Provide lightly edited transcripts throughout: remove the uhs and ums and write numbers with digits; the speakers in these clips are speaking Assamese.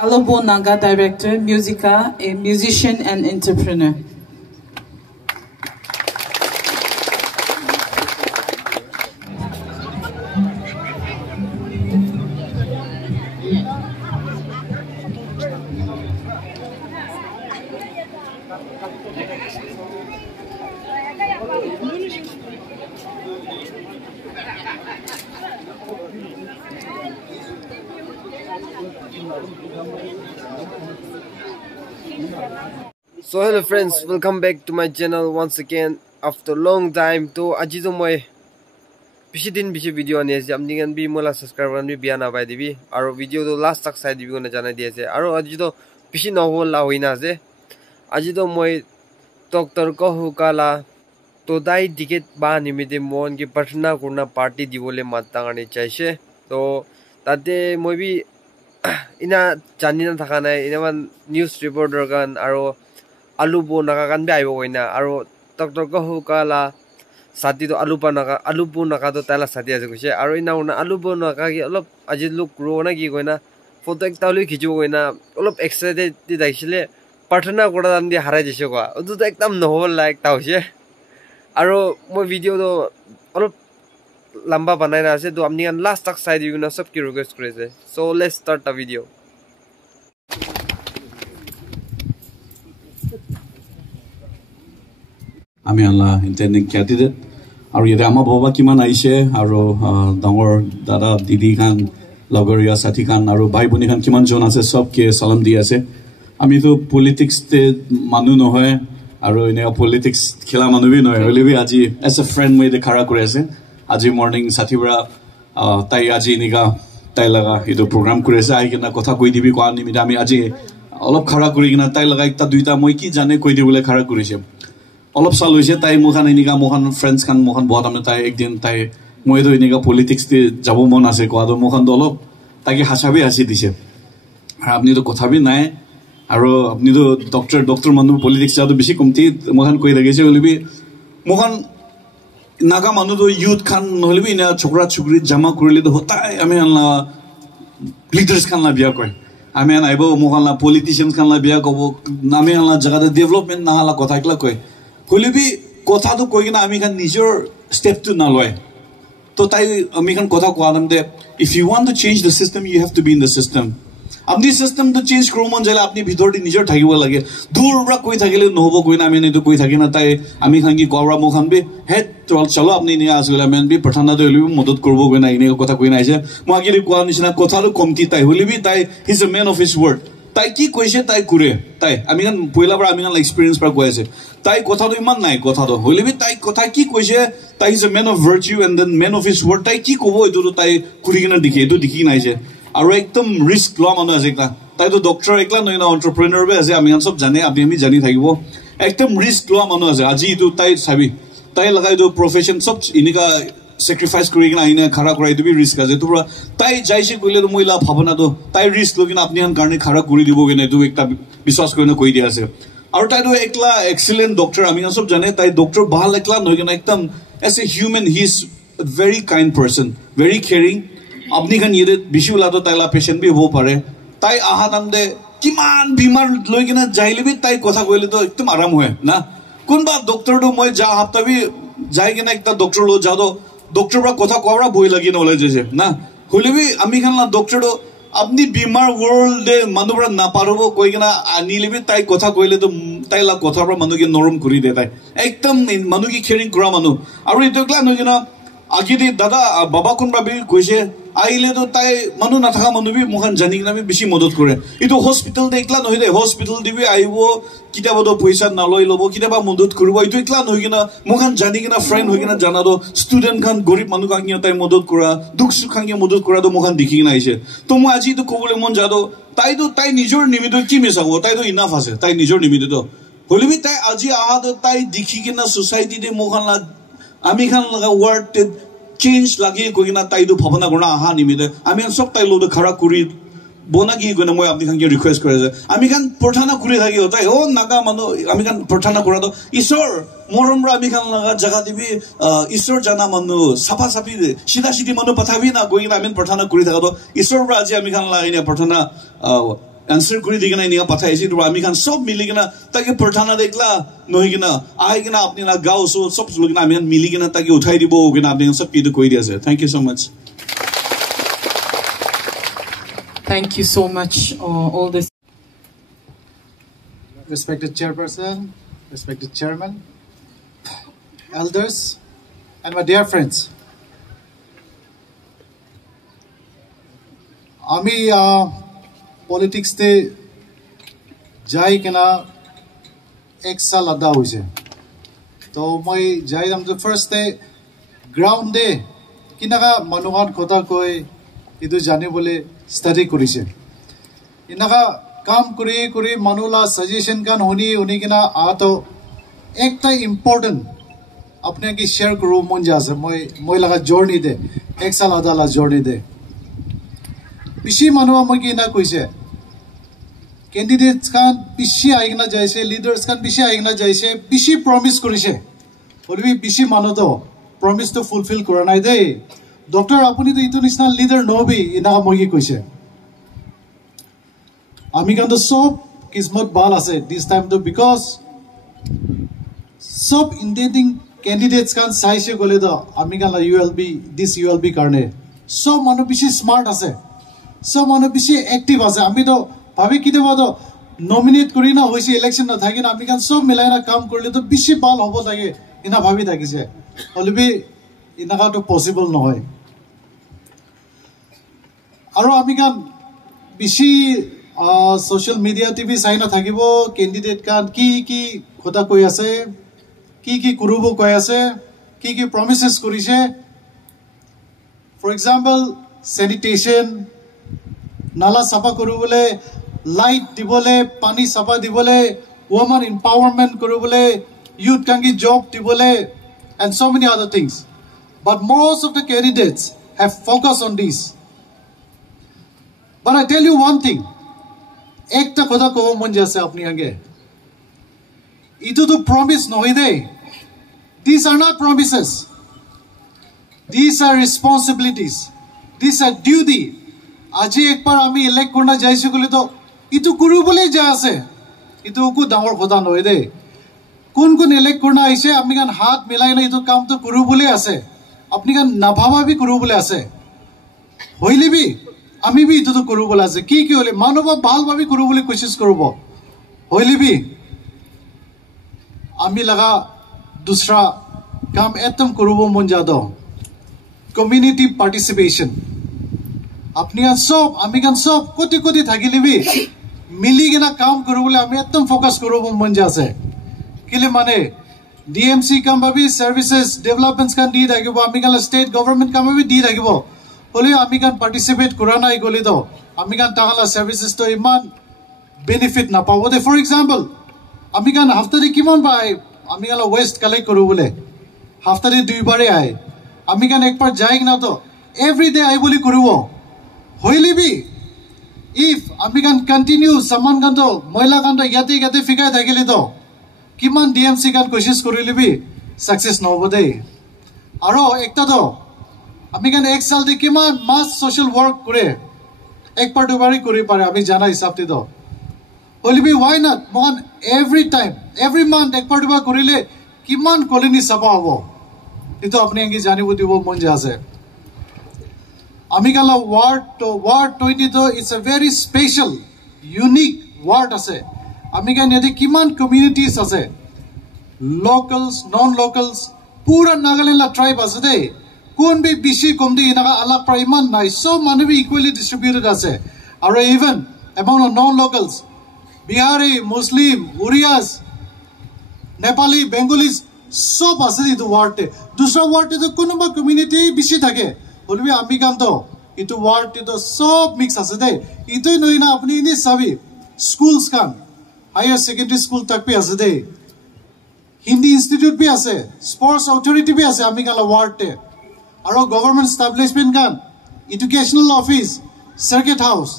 Alobo Naga director, Musica, a musician and entrepreneur. So hello friends, welcome back to my channel once again after long time. To aji to moi pichi din pichi video ani ase amni kan bi mola subscribe kan bi biana bai dibi aro video to last tak sai dibi gona jana di ase aro aji to pichi no hol la hoina ase aji to moi doctor ko hukala to dai ticket ba nimite mon ki prarthana kurna party dibole matangani chaise to tate moi bi ina janina thaka nai ina man news reporter kan aro Alobo Naga kan bi aibo hoina aro doctor ko hukala sati to Alobo Naga to tala sati ase koise aro ina una Alobo Naga ki olop aji look ro na ki koina photo ekta lui khichu koina olop excited ti daisile prarthana kora dan di harai jise ko odu to ekdam nohol like ta hoise aro mo video to olop lamba banai na ase to amni kan last tak side you na sab ki request korese so let's start the video. আমি আল্লাহ ইন্টারনেট ক্যাটিদে আর ইয়াতে আমার বাবা কিমান আইছে আর ডাঙর দাদা দিদি খান লগৰীয়া সাথী খান আৰু ভাই ভনী খান কিমান জন আছে সবকে সালাম দি আছে আমি তো পলিটিক্স তে মানুহ নহয় আৰু এনে পলিটিক্স খেলা মানুহ বি নহয় হলেবি আজি এজ এ ফ্ৰেন্ড মই দেখাৰা কৰি আছে আজি মৰ্নিং সাথীবৰা তাই আজি নিগা তাই লাগা এটো প্ৰগ্ৰাম কৰি আছে আই কিনা কথা কৈ দিবি কোৱা নিমিতে আমি আজি অলপ খাৰা কৰি কিনা তাই লাগা একটা দুইটা মই কি জানে কৈ দিবলে খাৰা কৰিছে অলপ সাল হইছে তাই মোখান এনিকা মোখান ফ্রেন্ডস খান মোখান বহুত আমনে তাই একদিন তাই মই তো এনিকা পলিটিক্স তে যাব মন আছে কোয়াদো মোখান তো অলপ তাকে হাসাবে হাসি দিছে আর আপনি তো কথা বি নাই আর আপনি তো ডক্টর মানুষ পলিটিক্স যাওয়া বেশি কমতি মোখান কই লাগিছে বলিবি মোখান নাগা মানুষ তো ইউথ খান নহলিবি না ছোকরা ছুকরি জামা করিলে তো হতাই আমি আনলা লিডার্স খান লা বিয়া কয় আমি আন আইব মোখান লা পলিটিশিয়ানস খান লা বিয়া কব আমি আনলা জায়গাতে ডেভেলপমেন্ট না হালা কথা একলা কয় হলিবি কথা তো কই কিনা আমি খান নিজর স্টেপ টু না লয় তো তাই আমি খান কথা কোয়া নাম দে if you want to change the system you have to be in the system আপনি সিস্টেম তো চেঞ্জ করব মন যাইলে আপনি ভিতরটি নিজর থাকিব লাগে দূররা কই থাকিলে নহব কই না আমি নেতো কই থাকি না তাই আমি খান কি কওরা মো খান বি হে চলো আপনি নিয়া আসলে আমি বি প্রধানা দে হলিবি মদত করব কই না ইনে কথা কই না আইছে মো আগিলি কোয়া নিছিনা কথাটো কমতি তাই হলিবি তাই he is a man of his word তাই কি কইছে তাই করে তাই আমি খান পয়লা বার আমি খান এক্সপেরিয়েন্স পার কই আছে তাই কথাটো ইমান নাই কথাটো হলিবি তাই কথা কি কইছে তাই is a man of virtue and then man of his word তাই কি কব এটো তাই কুরি কিনা দেখি এটো দেখি নাইছে আৰু একদম রিস্ক ল মানুহ আছে একলা তাই তো ডক্টর একলা নয় না এন্টারপ্রেনার বে আছে আমি সব জানে আমি জানি থাকিব একদম রিস্ক ল মানুহ আছে আজি তো তাই চাবি তাই লাগাই তো প্রফেশন সব ইনিকা sacrifice কৰি কিনা আইনা খাৰা কৰাই দিবি রিস্ক আছে তোরা তাই যাইছে কইলে মইলা ভাবনা তো তাই রিস্ক লই কিনা আপনি আন কারণে খাৰা কৰি দিব কিনা তো একটা বিশ্বাস কৰি না কই দি আছে আৰু তাই তো একলা এক্সিলেন্ট ডক্টর আমি সব জানে তাই ডক্টর ভাল একলা নয় কিনা একদম as a human he is very kind person very caring আপনি খান ইয়ে বেশি ওলা তো তাইলা পেশেন্ট বি হব পারে তাই আহা নাম দে কিমান বিমার লৈ কিনা যাইলিবি তাই কথা কইলে তো একদম আরাম হয় না কোনবা ডক্টর তো মই যা হাপ্তাবি যাই কিনা একটা ডক্টর লো যাও ডক্টর বা কথা কওরা বই লাগি নলে যেছে না হলিবি আমি খান না ডক্টর আপনি বিমার ওয়ার্ল্ডে মানুষরা না পারব কই কিনা আনিলিবি তাই কথা কইলে তো তাইলা কথা পৰা মানুকে নৰম কৰি দে তাই একদম মানুকি কেয়াৰিং কৰা মানুহ আৰু এটো ক্লা নয় কিনা আগিদি দাদা বাবা কোনবা বি কইছে আইলে তো তাই মানুহ নাথাকা মানুহ বি মোখান জানি কিনা বেশি মদত করে এটো হসপিটাল দে একলা নহয় দে হসপিটাল দিবি আইব কিতাবা তো পয়সা নালই লব কিতাবা মদত কৰিব এটো একলা নহয় কিনা মোখান জানি কিনা ফ্রেন্ড হৈ কিনা জানা তো স্টুডেন্ট খান গরিব মানুহ কাঙ্গিয়া তাই মদত কৰা দুখ সুখ কাঙ্গিয়া মদত কৰা তো মোখান দেখি কিনা আইছে তো মই আজি তো কবলে মন যাদো তাই নিজৰ নিমিত কি মিছাব তাই তো ইনাফ আছে তাই নিজৰ নিমিত তো হলিবি তাই আজি আহা তো তাই দেখি কিনা সোসাইটি দে মোখান আমি খান লাগা ওয়ার্ড চেঞ্জ লাগি কইনা তাই তো ভাবনা করনা আহা নিমিতে আমি সব তাই লোদ খারা করি বনা কি কইনা মই আপনি খানকে রিকোয়েস্ট করে আমি খান প্রার্থনা করে থাকি তাই ও নাগা মানুহ আমি খান প্রার্থনা করা তো ঈশ্বর মরমরা আমি খান লাগা জায়গা দিবি ঈশ্বর জানা মানুহ সাফা সাফি সিধা সিধি মানুহ পাঠাবি না কইনা আমি প্রার্থনা করে থাকা তো ঈশ্বর আজি আমি খান লাগাইনা প্রার্থনা answer kuri di kana inia pathai ase ro ami kan sob mili kana taki prathana dekla nohi kana ai kana apni na gao so sob logina ami kan mili kana taki uthai dibo kana apni kan sob kidu koi dia ase. Thank you so much. Thank you so much, all this. Respected chairperson, respected chairman, elders, and my dear friends. Ami politics te jai kena ek saal adha hoise. To moi jai dam to first day ground day kinaka manuhan kotha koi idu jane bole study korise. Inaka काम करी मनुला सजेशन कान होनी किना आ तो एक ता इम्पोर्टेंट अपने की शेयर करो मन जासे मैं लगा जोड़नी दे एक साल आधा ला जोड़नी दे पिशी मनुआ मैं की ना कोई से कैंडिडेट्स कान पिशी आइगना जाइसे लीडर्स कान पिशी आइगना जाइसे पिशी प्रॉमिस करिसे और भी पिशी मानो तो प्रॉमिस तो फुलफिल करना दे डॉक्टर अपनी तो इतो निस्ना लीडर नो भी इना मैं की कोई से আমি কিন্তু সব কিসমত ভাল আছে দিস টাইম তো বিকজ সব ইন্টেন্ডিং ক্যান্ডিডেটস কান চাইছে গলে তো আমি কান ইউএলবি কাৰণে সব মানুহ বেছি স্মার্ট আছে সব মানুহ বেছি অ্যাক্টিভ আছে আমি তো ভাবি কিদেবা তো নমিনেট কৰি না হৈছে ইলেকশন না থাকি না আমি কান সব মিলাই না কাম কৰিলে তো বেছি ভাল হ'ব থাকে ইনা ভাবি থাকিছে অলবি ইনাকা তো পসিবল নহয় আৰু আমি কান বেছি social media TV saina thakibo candidate kan ki khota koi ase ki kurubo koi ase ki promises korise for example sanitation nala safa korubole light dibole pani safa dibole woman empowerment korubole youth kangi job dibole and so many other things but most of the candidates have focused on this but I tell you one thing एकटा खोदा को मन जैसे अपनी आगे इतो तो प्रॉमिस नहीं दे these are not promises these are responsibilities these are duty आज एक बार आमी इलेक्ट करना जाइसे गले तो इतो करू बोले जासे इतो को डांगर खोदा नहीं दे कौन इलेक्ट करना आइसे अपनी कान हाथ मिलाई ना इतो काम तो करू बोले आसे अपनी कान नाभावा भी करू बोले आसे होइले भी আমি বি ইটো তো কৰো বলা আছে কি হলে মানব ভাল ভাবি কৰো বুলি কোশিশ করব হইলি বি আমি লাগা दूसरा काम एकदम করব মন যাদো কমিউনিটি পার্টিসিপেশন আপনি সব আমি গান সব কোটি থাকিলি বি মিলি গনা কাম করব বলে আমি একদম ফোকাস করব মন যাছে কিলে মানে ডিএমসি কাম ভাবি সার্ভিসেস ডেভেলপমেন্টস কান দি থাকিব আমি গান স্টেট গভর্নমেন্ট কাম ভাবি দি থাকিব होले आमी कान पार्टिसिपेट करा नाइ गले तो आमी कान तागला सर्विसेस तो इमान बेनिफिट ना पाबो दे फॉर एग्जांपल आमी कान हफ्तारे किमान बाय आमी गाला वेस्ट कलेक्ट करू बोले हफ्तारे दुई बारे आए आमी कान एक बार जाइक ना तो एवरी डे आई बोली करूबो होइले बी इफ आमी कान कंटिन्यू समान कान तो महिला कान तो याते फिकाय थाकिले तो किमान डीएमसी कान कोशिश करिले बी सक्सेस न होबो दे आरो एकटा तो আমি কেন এক সাল দি কিমান মাস সোশ্যাল ওয়ার্ক করে একবার দুবারই করে পারে আমি জানা হিসাবতে তো হলিবি ওয়াই নট মন এভরি টাইম এভরি মান্থ একবার দুবার করিলে কিমান কলোনি সাফা হবো এতো আপনি কি জানিব দিব মন যাছে আমি কালা ওয়ার্ড 20 তো it's a very special unique word আছে আমি কেন এতে কিমান কমিউনিটিস আছে লোকালস নন লোকালস পুরা নাগাল্যান্ড ট্রাইব আছে দে কোন বি বিশি কম দি ইনাকা আলাক প্রাইমান নাই সব মানুহ বি ইকুয়ালি ডিস্ট্রিবিউটেড আছে আর ইভেন এমন নন লোকালস বিহারি মুসলিম উড়িয়াস নেপালি বেঙ্গলিস সব আছে ইটো ওয়ার্ডে দুসরা ওয়ার্ডে তো কোনোবা কমিউনিটি বেশি থাকে বলবি আমি কান্ত ইটো ওয়ার্ডে তো সব মিক্স আছে দে ইটোই নই না আপনি ইনি সাবি স্কুলস কান হায়ার সেকেন্ডারি স্কুল তক পে আছে দে হিন্দি ইনস্টিটিউট भी আছে স্পোর্টস অথরিটি भी আছে আমি কালা ওয়ার্ডে আর গভর্নমেন্ট এস্টাবলিশমেন্ট কান এডুকেশনাল অফিস সার্কিট হাউস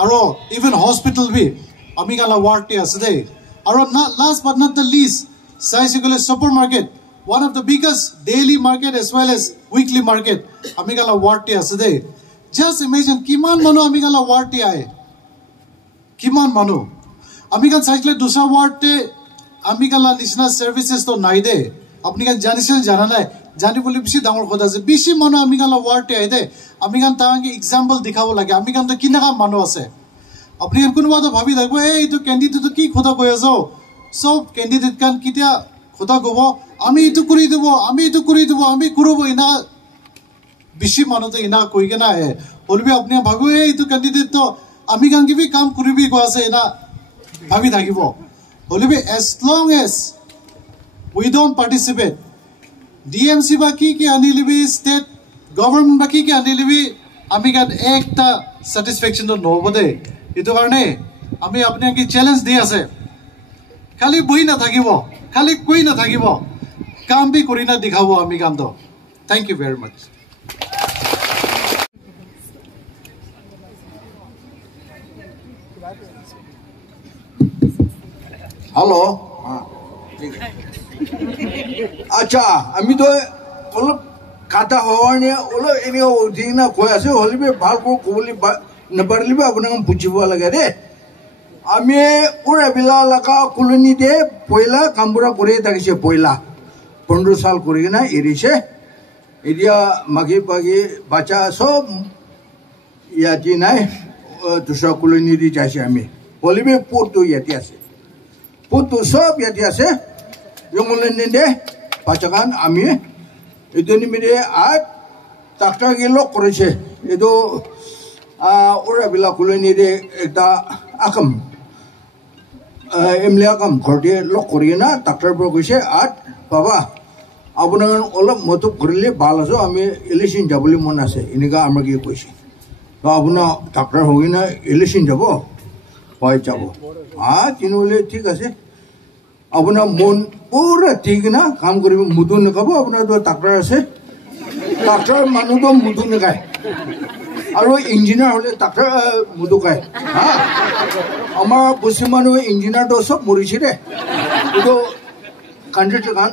আর ইভেন হসপিটাল भी আমি কালা ওয়ার্ডে আছে they are last but not the least সাইসিকলে supermarket one of the biggest daily market as well as weekly market amigala ward te ase de just imagine kiman manu amigala ward te aaye কিমান মানুহ আমি কান চাইছিলে দুসৰা ৱাৰ্ডতে আমি কালা নিচিনা সাৰ্ভিসেস তো নাই দে আপুনি কান জানিছিল জানা নাই জানিবলৈ বেছি ডাঙৰ কথা আছে বেছি মানুহ আমি কালা ৱাৰ্ডতে আই দে আমি কান তাকে এক্সাম্পল দেখাব লাগে আমি কান তো কিনাকা মানুহ আছে আপুনি কোনোবা তো ভাবি থাকিব এইটো ক্যান্ডিডেট কি কথা কৈ আছো সব ক্যান্ডিডেট কান কিতিয়া কথা কব আমি এইটো কৰি দেব আমি কৰিব ইনা বেছি মানুহ তো ইনা কৈ কেনা হে বলবি আপুনি ভাবো এইটো ক্যান্ডিডেট তো আমি কান কি কাম কৰিবি কৈ আছে ইনা ভাবি থাকিব বলবি as long as we don't participate DMC বা কি আনিলিবি স্টেট গভর্নমেন্ট বা কি আনিলিবি আমি কান একটা স্যাটিসফ্যাকশন তো নহব দে এটো কাৰণে আমি আপোনাক চ্যালেঞ্জ দি আছে খালি বহি না থাকিব খালি কৈ না থাকিব কাম বি কৰি না দেখাব আমি কাম তো থ্যাংক ইউ ভেরি মাচ हेलो अच्छा আমি তো অলপ কাটা হওয়ার নিয়ে অলপ এনে ঠিক না কই আছে হলিবে ভাল করে কবলি নপারলিবে আপনাকে বুঝিব লাগে রে আমি পুরা বিলা লাগা কলোনি দে পয়লা কামবুরা করে থাকিছে পয়লা 15 সাল করে না এরিছে এরিয়া মাগি পাগি বাচ্চা সব ইয়াতি নাই দুসরা কলোনি দি যাইছে আমি হলিবে পুরো ইয়াতি আছে পুতো সব ইয়াতি আছে ইংলেন্ডে পাচাকান আমি এদিন মিলে আর ডাক্তার গেলো করেছে এদো ওরা বিলা কলোনি দে একটা আকাম এমলে আকাম ঘরতে লক করিয়ে না ডাক্তার বড় কইছে আর বাবা আপনার অলপ মতো করলে ভালো আছো আমি ইলেকশন যাবলে মন আছে এনেকা আমরা কি কইছি তো আপনার ডাক্তার হই না ইলেকশন যাব হয় যাব তিনলে ঠিক আছে আপনার মন পুরা ঠিক না কাম করব মুদু নাখাব আপনার তো ডাক্তার আছে ডাক্তার মানুষ তো মুদু নাখায় আর ইঞ্জিনিয়ার হলে ডাক্তার মুদু খায় আমার পশ্চিম মানুষ ইঞ্জিনিয়ার তো সব মরিছে রে কিন্তু কন্ট্রাক্টর গান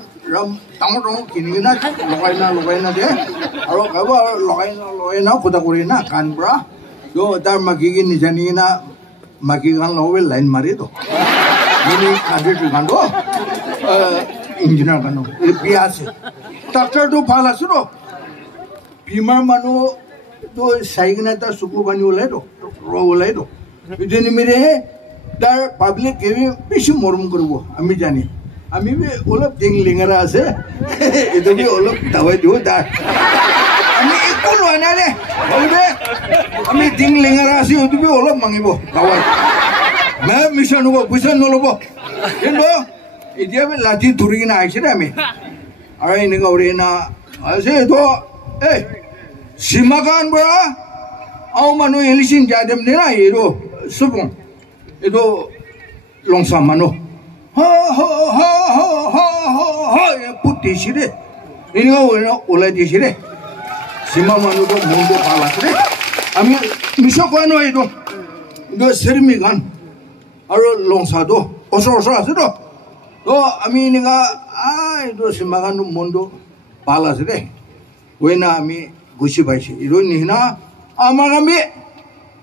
ডাঙর ডাঙর কিনি না লগাই না দে আর গাব লগাই না কথা করি না কান পৰা তো তার মাকি নিজানি না মাকি গান লগাবে লাইন মারি তো কন্ট্রাক্টর গান তো ইঞ্জিনিয়ার গান বিয়া আছে ডাক্তার তো ভাল আছে তো বিমার মানুষ তো চাইকিনে তার চকু পানী ওলাই তো ওলাই তো ইজনী মেৰে তার পাব্লিক বেশি মরম করব আমি জানি আমি অলপ ডিং লিঙারা আছে এটা অলপ দাবাই দিও তার আমি একো লোৱা নাই রে বলবে আমি ডিং লিঙারা আছে ওইটো অলপ মাঙিব দাবাই না মিশন হব পয়সা নলব কিন্তু এতিয়া লাঠি ধৰি কিনে আহিছে আমি আৰু এনেকা কৰি না আছে তো এই সীমাকান পৰা আও মানুহ এলিচিন যাদেম নে না এৰো সুবং এটো লংসা মানুহ পুতি ছিৰে এনেও ওলাই দিছে ৰে সীমা মানুহটো মনটো ভাল আছে ৰে আমি মিছ কোৱা নহয় এইটো চেৰিমি গান আৰু লংসাটো ওচৰ আছে তো আমি এনেকা এইটো সীমা গানটো মনটো ভাল আছে ৰে হৈ না আমি গুচি পাইছে এইটো নিচিনা আমাক আমি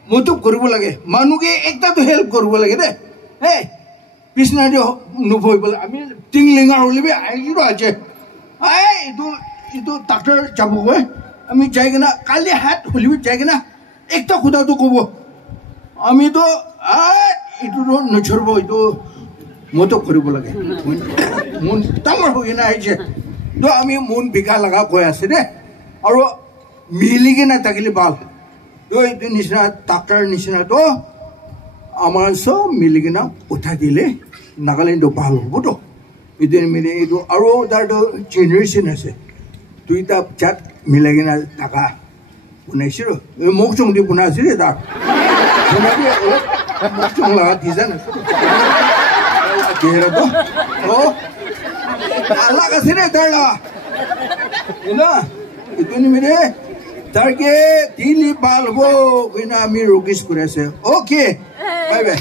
মতুক কৰিব লাগে মানুহকে একটাতো হেল্প কৰিব লাগে দে হে পিছনা যে নুভৈ পেলাই আমি টিং লিঙাৰ হলিবি আহিলো আছে এইটো ডাক্তৰ যাবগৈ আমি যাই কিনা কালি হাত হলিবি যাই কিনা একটা খুদাটো ক'ব আমিতো এইটোতো নচৰব এইটো মতুক কৰিব লাগে মন ডাঙৰ হৈ কিনে আহিছে তো আমি মন বিঘা লগা কৈ আছে দে আৰু মিলি কিনে থাকিলে ভাল এইটো নিচিনা ডাক্তার নিচিনা তো আমার সব মিলি কিনা উঠাই দিলে নাগালেণ্ডটো ভাল হব তো এদিন মিলি এইটো আৰু তাৰ জেনেৰেশ্যন আছে দুইটা জাত মিলাই কিনা থাকা বনাইছিলো মোক চং দি বনাইছে ৰে তাক মোক চং লগা ডিজাইন আছে আল্লাহ আছে ৰে তাৰ লগা এদিন মিলি তারকে দিলি বালবো কিনা আমি রোগীস করেছে okay bye bye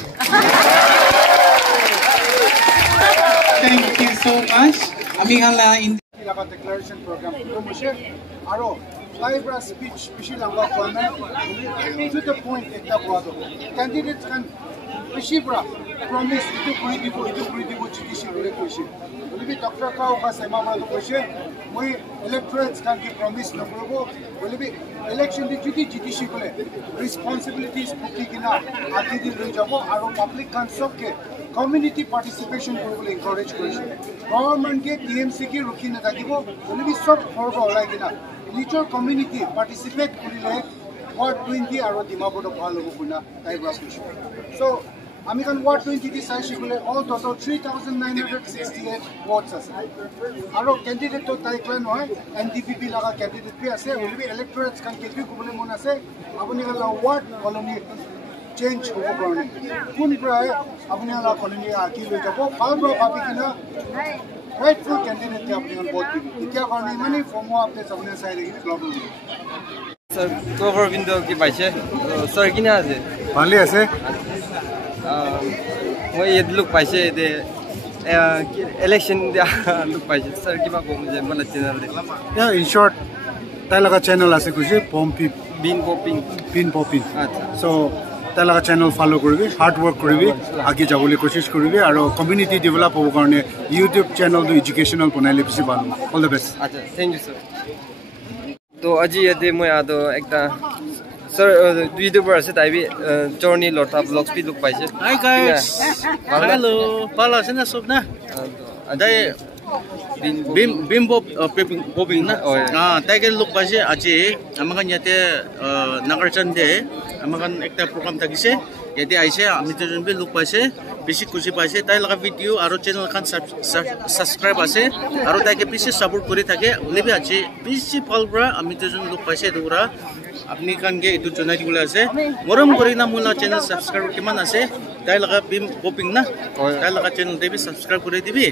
Thank you so much. আমি গালা Laba declaration program promotion aro live speech bishi lamba kwana to the point ekta kwado candidates can বেছি পৰা প্ৰমিছ ইটো কৰি দিব জিটিচি লৈ কৈছে বুলি ডক্টৰ কাও কাছে মামাটো কৈছে মই ইলেক্টৰেটছ কান কি প্ৰমিছ নকৰিব বুলি ইলেকশ্যন দি যদি জিটিচি কলে ৰেসপন্সিবিলিটিজ পকি কিনা আগে দি লৈ যাব আৰু পাব্লিক কান সবকে কমিউনিটি পাৰ্টিসিপেশন কৰিবলৈ এনকাৰেজ কৰিছে গভৰ্নমেণ্টে টিএমসি কি ৰখি নাথাকিব বুলি সব কৰিব ওলাই কিনা নিজৰ কমিউনিটি পাৰ্টিসিপেট কৰিলে Ward 20 আৰু ডিমাপুৰত ভাল হ'ব বুনা তাই কৈছে সো আমি কান Ward 20 দি চাই শিকলে all total 3968 votes আছে আৰু ক্যান্ডিডেট তো তাই ক্লান হয় NDPP লগা ক্যান্ডিডেট বি আছে ওলি ইলেক্টৰেটছ কান কেবি কোবলে মন আছে আপুনি গলা ওয়াৰ্ড কলোনি চেঞ্জ হ'ব কাৰণে কোন প্ৰায় আপুনি গলা কলোনি আকি লৈ যাব ভাল ভাবি কিনা rightful candidate কে আপুনি ভোট দিব এতিয়া কাৰণে মানে ফৰ্ম আপডেট আপুনি চাই দেখি blog Sir, cover window ki paise. Sir, kina ase? ভালে আছে Moi yed look paise de election de look paise. Sir, kiba ko mujhe mala channel de. Yeah, in short, tai laga channel ase kuise Pompi Bean popping. Pin Popping. Acha. So tai laga channel follow koribi, hard work koribi, age jabole koshish koribi aro community develop hobo karone YouTube channel do educational banaile bisi bhalo. All the best. Acha, thank you sir. तो अजी यदि मैं आदो एकटा सर यूट्यूबर আছে তাইবি জর্নি লতা ব্লগস বি লুক পাইছে Hi guys. Hello. Pala sina sob na. Dai bim popping na. Dai ke look paise aji amakan yate nagarchan de amakan ekta program thakise yate aise ami jon bi look paise বেশি খুশি পাইছে তাই লাগা ভিডিও আর চ্যানেল খান সাবস্ক্রাইব আছে আর তাইকে বেশি সাপোর্ট করে থাকে ওলেবি আছে বেশি ফলবরা আমি দুজন লোক পাইছে দুরা আপনি কানকে এটু জনাই দিবলে আছে মরম করি না মোলা চ্যানেল সাবস্ক্রাইব কিমান আছে তাই লাগা বিম পপিং না তাই লাগা চ্যানেল দেবি সাবস্ক্রাইব করে দিবি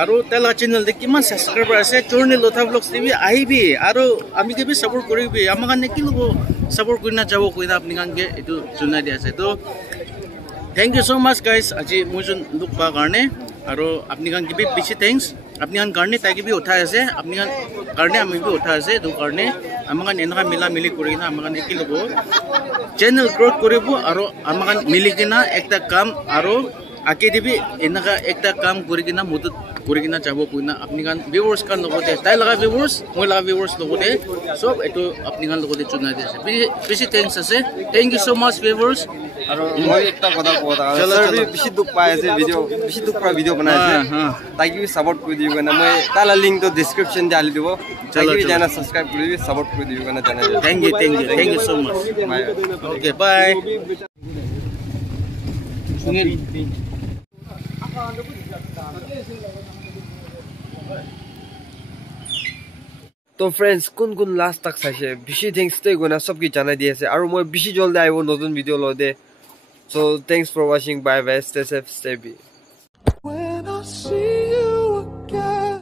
আর তাই লাগা চ্যানেল দে কিমান সাবস্ক্রাইবার আছে জর্নি লতা ব্লগস দিবি আইবি আর আমি কেবি সাপোর্ট করিবি আমার কানে কি লব সাপোর্ট কইনা যাব কইনা আপনি কানকে এটু জনাই দি আছে তো Thank you so much guys aji mujun look ba karne aro apni kan kibi bishi thanks apni kan karne tai kibi uthai ase apni kan karne ami bi uthai ase do karne amakan enaka mila mili korina amakan ekilobo channel growth koribo aro amakan miligina ekta kam aro ake dibi enaka ekta kam korigina mudut korigina jabo koina apni kan viewers kan logote tai laga viewers moi laga viewers logote sob eto apni kan logote chunai de ase bishi thanks ase thank you so much viewers আৰু মই একটা কথা কোৱা সৰ বেছি দুখ পাই আছে ভিডিও বেছি দুখ পৰা ভিডিও বনাই আছে তাকি সাপোৰ্ট কৰি দিব না মই তালা লিংক তো ডেসক্ৰিপশন দি আলি দিব তাকি জানা সাবস্ক্ৰাইব কৰি দিবি সাপোৰ্ট কৰি দিব না জানা thank you so much okay bye তো फ्रेंड्स কোন লাস্ট তক চাইছে বেছি থ্যাঙ্কস তে গনা সব কি জানাই দি আছে আৰু মই বেছি জলদি আইব নতুন ভিডিও ল দে So thanks for watching. Bye bye. Stay safe, stay happy.